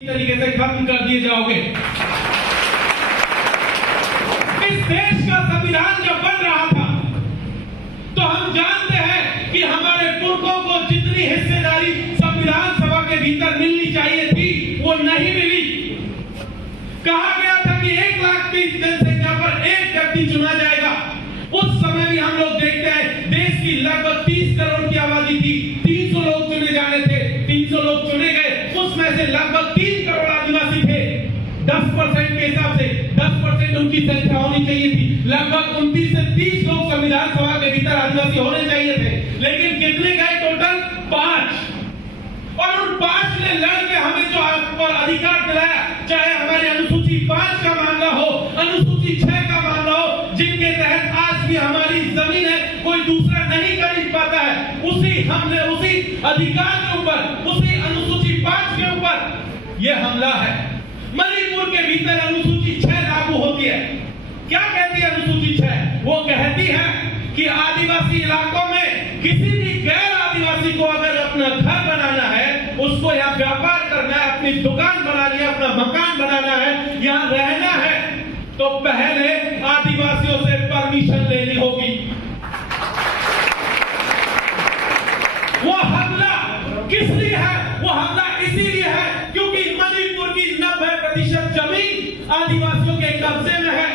तरीके से खत्म कर दिए जाओगे। इस देश का संविधान जब बन रहा था तो हम जानते हैं कि हमारे पुरखों को जितनी हिस्सेदारी संविधान सभा के भीतर मिलनी चाहिए थी वो नहीं मिली। कहा गया था कि 1 लाख की जनसंख्या पर एक व्यक्ति चुना जाएगा। उस समय भी हम लोग देखते हैं देश की लगभग 30 करोड़ की आबादी थी, 300 लोग चुने जाने थे, 300 लोग चुने गए। उसमें से लगभग 3 करोड़ आदिवासी थे। 10% के हिसाब से 10% उनकी संख्या होनी चाहिए थी। लगभग 29 से 30 लोग संविधान सभा के भीतर आदिवासी होने चाहिए थे, लेकिन कितने गए? टोटल 5। और उन 5 ने लड़के हमें जो अधिकार दिलाया, चाहे हमारे अनुसूची 5 का मामला हो, अनुसूची 6 का मामला हो, जिनके तहत आज भी हमारी जमीन है कोई दूसरा नहीं खरीद पाता है, हमने उसी अधिकार के ऊपर, उसी अनुसूची 5 के ऊपर यह हमला है। मणिपुर के भीतर अनुसूची 6 लागू होती है। क्या कहती है अनुसूची 6? वो कहती है कि आदिवासी इलाकों में किसी भी गैर आदिवासी को अगर अपना घर बनाना है, उसको यहाँ व्यापार करना है, अपनी दुकान बनानी है, अपना मकान बनाना है, यहाँ रहना है, तो पहले आदिवासियों से परमिशन लेनी होगी। वो हमला किस लिए है? वो हमला इसीलिए है क्योंकि मणिपुर की 90% जमीन आदिवासियों के कब्जे में है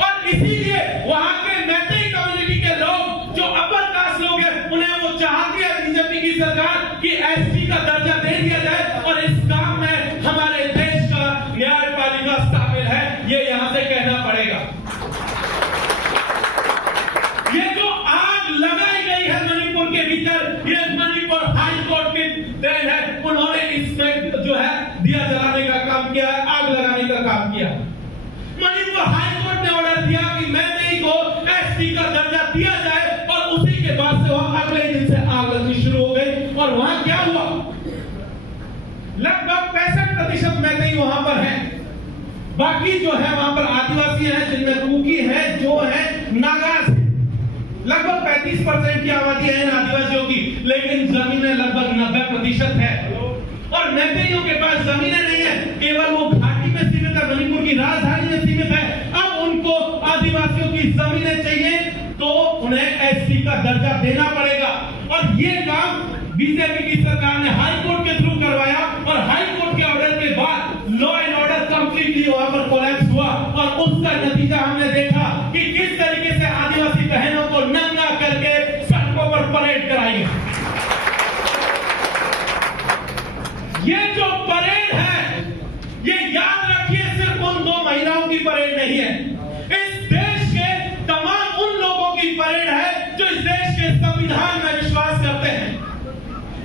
और इसीलिए वहां के मैतेई कम्युनिटी के लोग जो अपर कास्ट लोग हैं, उन्हें वो चाहती है बीजेपी की सरकार कि एसटी का दर्जा दे दिया जाए और इस काम में हमारे देश का न्यायपालिका शामिल है। ये यहां से कहना पड़ेगा। ये जो आग लगाई गई है मणिपुर के भीतर, ये मणिपुर हाई कोर्ट की देन है। उन्होंने इसमें जो है दिया जलाने का काम किया है, आग लगाने का काम किया। मणिपुर हाई कोर्ट ने ऑर्डर दिया कि मैतेई को एसटी का दर्जा दिया जाए और उसी के बाद से वहां अगले दिन से आग लगनी शुरू हो गई। और वहां क्या हुआ? लगभग 65% मैतेई वहां पर है, बाकी जो है वहां पर आदिवासी हैं, जिनमें कुकी है, जो है नागास है। लगभग 35% की आबादी है इन आदिवासियों की, लेकिन जमीनें लगभग 90% है और मैतेइयों के पास जमीनें नहीं है, केवल वो घाटी में सीमित है, मणिपुर की राजधानी में सीमित है। अब उनको आदिवासियों की जमीनें चाहिए तो उन्हें एसटी का दर्जा देना पड़ेगा और ये काम बीजेपी की सरकार ने हाई कोर्ट के थ्रू करवाया और हाई कोर्ट के ऑर्डर के बाद लॉ एंड ऑर्डर कंप्लीटली वहां पर कोलैप्स हुआ और उसका नतीजा हमने देखा कि किस तरीके से आदिवासी बहनों को नंगा करके सड़कों पर परेड कराई है। ये जो परेड है, ये याद रखिए, सिर्फ उन 2 महिलाओं की परेड नहीं है, इस देश के तमाम उन लोगों की परेड है जो इस देश के संविधान में विश्वास करते हैं,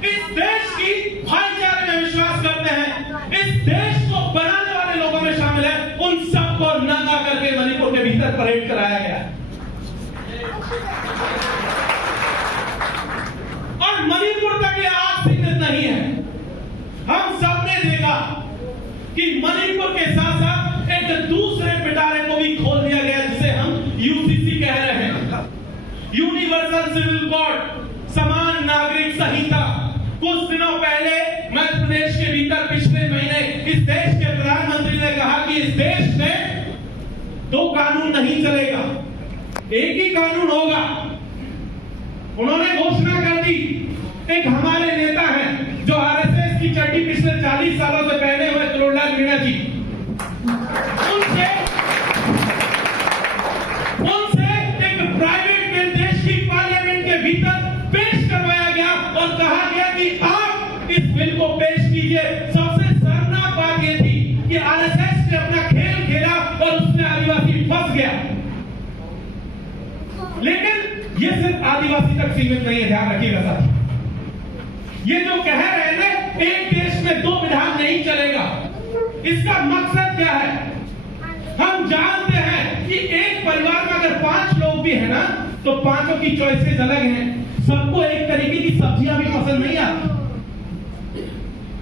इस देश की भाईचारे में विश्वास करते हैं, इस देश को बनाने वाले लोगों में शामिल है। उन सबको नंगा करके मणिपुर के भीतर परेड कराया गया और मणिपुर तक ये आग सीमित नहीं है। हम सबने देखा कि मणिपुर के साथ साथ एक दूसरे पिटारे को भी खोल दिया गया, जिसे हम यूसीसी कह रहे हैं, यूनिवर्सल सिविल कोड, समान नागरिक संहिता। कुछ दिनों पहले मध्य प्रदेश के भीतर पिछले महीने इस देश के प्रधानमंत्री ने कहा कि इस देश में 2 कानून नहीं चलेगा, एक ही कानून होगा। उन्होंने घोषणा कर दी। एक हमारे नेता हैं जो आरएसएस की चड्डी पिछले 40 सालों से पहने हुए करोड़लाल मीणा जी, उनसे एक प्राइवेट बिल देश की पार्लियामेंट के भीतर पेश करवाया गया और कहा गया कि आप इस बिल को पेश कीजिए। सबसे शर्मनाक बात यह थी कि आरएसएस ने अपना खेल खेला और उसमें आदिवासी फंस गया। लेकिन यह सिर्फ आदिवासी तक सीमित नहीं है, ध्यान रखिएगा साहब। ये जो कह रहे हैं ना, एक देश में 2 विधान नहीं चलेगा, इसका मकसद क्या है? हम जानते हैं कि एक परिवार में अगर 5 लोग भी है ना, तो 5 की चॉइसेस अलग हैं। सबको एक तरीके की सब्जियां भी पसंद नहीं आती।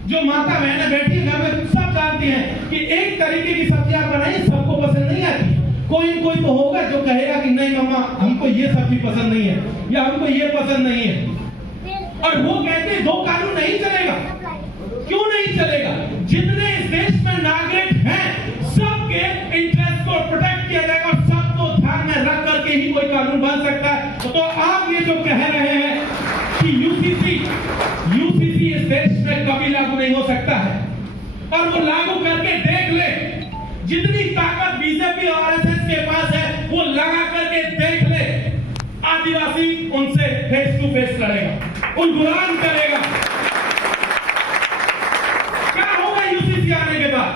जो माता बहनें बैठी घर में सब जानती हैं कि एक तरीके की सब्जियां बनाई सबको पसंद नहीं आती। कोई तो होगा जो कहेगा कि नहीं मम्मा, हमको ये सब्जी पसंद नहीं है या हमको ये पसंद नहीं है। और वो कहते हैं 2 कानून नहीं चलेगा। क्यों नहीं चलेगा? जितने इस देश में नागरिक हैं सबके इंटरेस्ट को प्रोटेक्ट किया जाएगा और सबको ध्यान में रख करके ही कोई कानून बन सकता है। तो आप ये जो कह रहे हैं कि यूसीसी इस देश में कभी लागू नहीं हो सकता है, और वो लागू करके देख ले, जितनी ताकत बीजेपी और आरएसएस के पास है वो लगा करके देख ले, आदिवासी उनसे फेस टू फेस लड़ेगा, उन गुलाम करेगा। क्या होगा यूसीसी आने के बाद?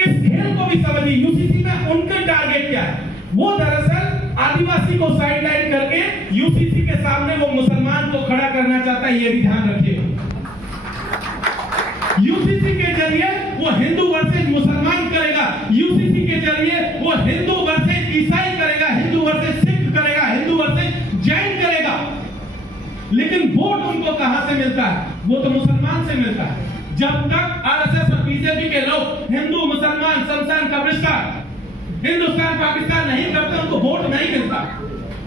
इस खेल को भी समझिए, यूसीसी में उनका टारगेट क्या है? वो दरअसल आदिवासी को साइडलाइन करके यूसीसी के सामने वो मुसलमान को खड़ा करना चाहता है, ये भी ध्यान रखिएगा। यूसीसी के जरिए वो हिंदू वर्सेस मुसलमान करेगा, यूसीसी के जरिए वो हिंदू वर्सेस ईसाई करेगा, हिंदू वर्सेस सिख करेगा, हिंदू वर्सेस जैन करेगा। लेकिन वोट उनको कहां से मिलता है? वो तो मुसलमान से मिलता है। जब तक आरएसएस और बीजेपी के लोग हिंदू मुसलमान शमशान कब्रिस्तान हिंदुस्तान पाकिस्तान नहीं करते, उनको वोट नहीं मिलता।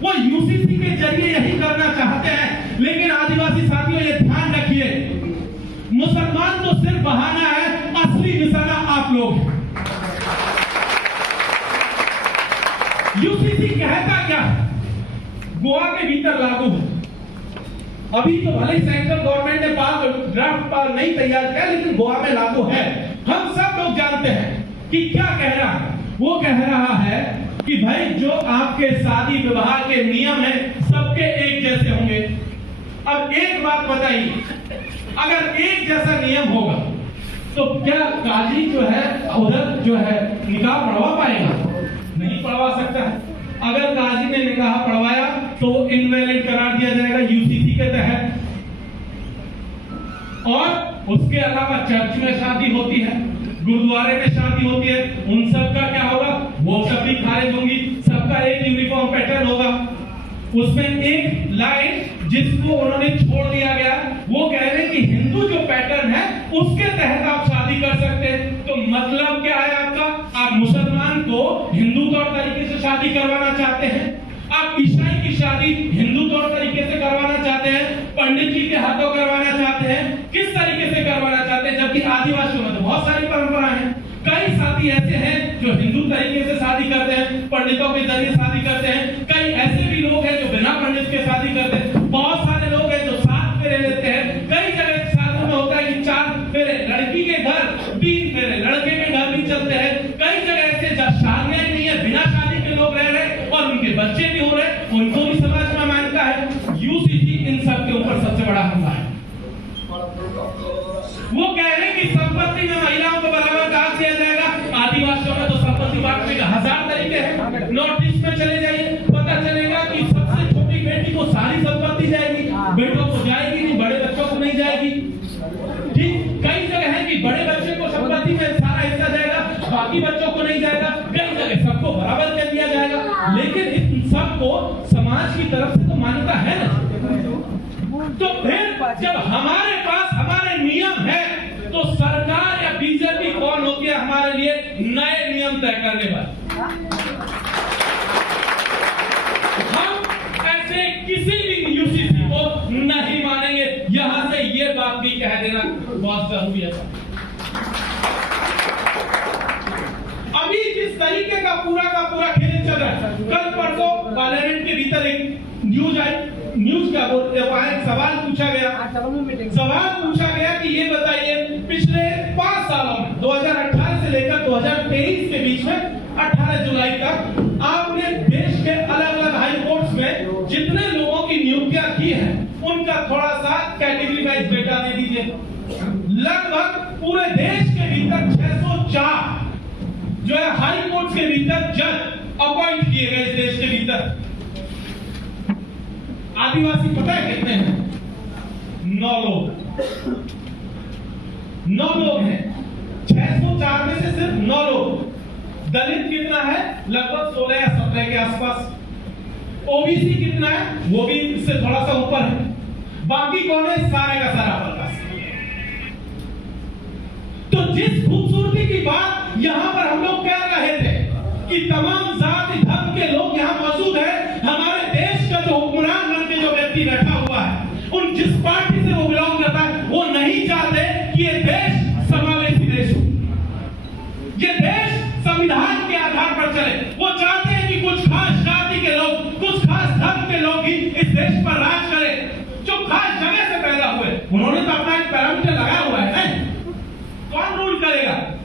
वो यूसीसी के जरिए यही करना चाहते हैं। लेकिन आदिवासी साथियों ये ध्यान रखिए, मुसलमान तो सिर्फ बहाना है, असली निशाना आप लोग। यूसीसी कहता क्या? गोवा के भीतर लागू है। अभी तो भले सेंट्रल गवर्नमेंट ने ड्राफ्ट नहीं तैयार किया, लेकिन गोवा में लागू है। हम सब लोग जानते हैं कि क्या कह रहा है। वो कह रहा है कि भाई जो आपके शादी विवाह के नियम हैं सबके एक जैसे होंगे। अब एक बात बताइए, अगर एक जैसा नियम होगा तो क्या काजी जो है उधर जो है निकाह पढ़वा पाएगा? नहीं पढ़वा सकता है। अगर काजी ने निकाह पढ़वाया तो इनवैलिड करार दिया जाएगा यूसीसी के तहत। और उसके अलावा चर्च में शादी होती है, गुरुद्वारे में शादी होती है, उन सब का क्या होगा? वो सब भी खारिज होंगी। सबका एक यूनिफॉर्म पैटर्न होगा। उसमें एक लाइन जिसको उन्होंने छोड़ दिया गया, वो कह रहे हैं कि हिंदू जो पैटर्न है उसके तहत आप शादी कर सकते हैं। तो मतलब क्या है आपका? आप मुसलमान को हिंदू तौर तरीके से शादी करवाना चाहते हैं, आप ईसाई की शादी हिंदू तौर तरीके से करवाना चाहते हैं, पंडित जी के हाथों करवाना चाहते हैं, किस तरीके से करवाना चाहते हैं? जबकि आदिवासियों में तो बहुत सारी परंपराएं हैं। कई साथी ऐसे हैं जो हिंदू तरीके से शादी करते हैं, पंडितों के जरिए शादी करते हैं। कई ऐसे भी लोग हैं जो बिना पंडित के शादी करते हैं। बहुत सारे लोग हैं जो 7 फेरे लेते हैं। कई जगह शादियों में होता है कि 4 फेरे लड़की के घर, 3 फेरे लड़के के घर भी चलते हैं। कई जगह ऐसे जब शादियां नहीं है, बिना शादी के लोग रह रहे और उनके बच्चे भी हो रहे, उनको भी समाज में मान्यता है। यूसीसी इन सब के ऊपर सबसे बड़ा हमला है। वो कह रहे हैं कि संपत्ति में महिलाओं को बराबर काम दिया जाएगा। आदिवासियों में तो संपत्ति बांटने का 1000 तरीके हैं। नॉर्थ ईस्ट में चले जाइए, पता चलेगा कि सबसे छोटी बेटी को सारी संपत्ति जाएगी, बेटों को जाएगी नहीं, बड़े बच्चों को नहीं जाएगी। ठीक, कई जगह है कि बड़े बच्चे को संपत्ति में सारा हिस्सा जाएगा, बाकी बच्चों को नहीं जाएगा। कई जगह सबको बराबर कर दिया जाएगा। लेकिन इन सबको समाज की तरफ से तो मान्यता है ना। तो फिर जब हमारे पास हमारे नियम है तो सरकार या बीजेपी कौन होती है हमारे लिए नए नियम तय करने वाली? हम ऐसे किसी भी यूसीसी को नहीं मानेंगे। यहां से ये बात भी कह देना बहुत जरूरी है। अभी जिस तरीके का पूरा खेल चल रहा है, कल परसों पार्लियामेंट के भीतर एक न्यूज आई, न्यूज क्या बोलते हैं, वहां एक सवाल पूछा गया कि ये बताइए पिछले 5 सालों में 2018 से लेकर 2023 के बीच में 18 जुलाई तक आपने देश के अलग अलग हाई कोर्ट्स में जितने लोगों की नियुक्तियां की हैं उनका थोड़ा सा कैटेगरी वाइज डेटा दे दीजिए। लगभग पूरे देश के भीतर 604 जो है हाई कोर्ट के भीतर जज अपॉइंट किए गए इस देश के भीतर। आदिवासी पता है कितने हैं? 9 लोग हैं। 604 में से सिर्फ 9 लोग। दलित कितना है? लगभग 16 या 17 के आसपास। ओबीसी कितना है? वो भी इससे थोड़ा सा ऊपर है। बाकी कौन है? सारे का सारा प्रकाश। तो जिस खूबसूरती की बात यहां पर हम लोग कह रहे थे कि तमाम जाति धर्म के लोग यहां मौजूद हैं, हमारे देश का जो हुक्मरान बन के जो व्यक्ति बैठा हुआ है, उन जिस पार्टी से वो बिलोंग करता है, वो नहीं चाहते कि ये देश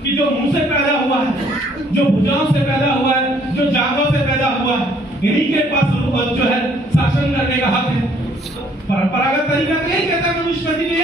कि जो मुंह से पैदा हुआ है, जो भुजाओं से पैदा हुआ है, जो जांघों से पैदा हुआ है, इन्हीं के पास जो है शासन करने का हक है। परंपरागत तरीका यही कहता है मनुस्मृति में,